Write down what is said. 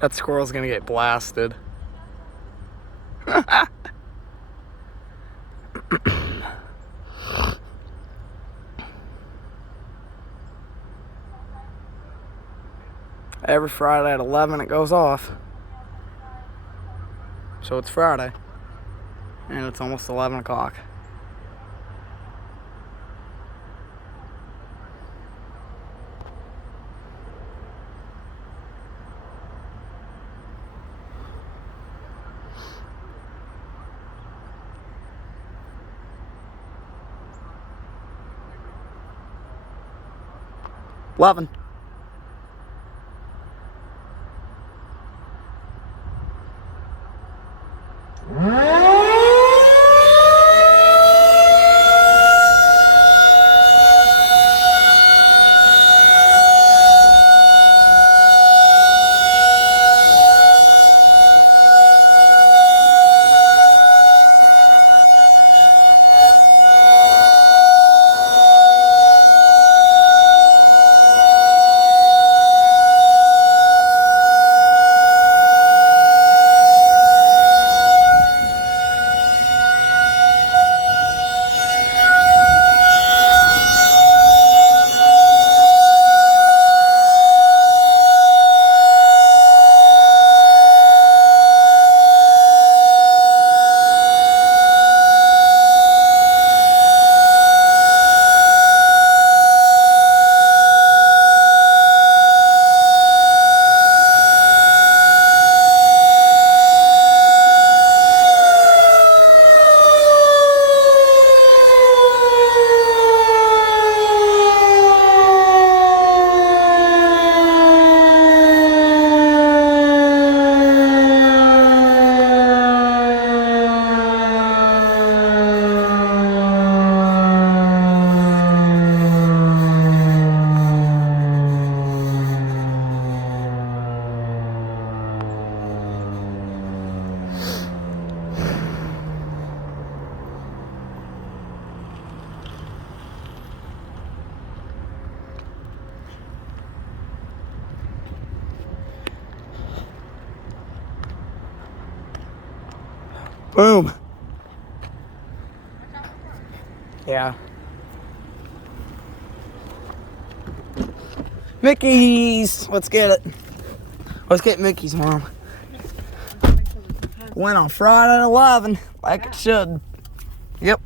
That squirrel's gonna get blasted. Every Friday at 11 it goes off. So it's Friday. And it's almost 11 o'clock. Lovin'. Boom. Yeah. Mickey's. Let's get it. Let's get Mickey's, Mom. Went on Friday at 11, like it should. Yep.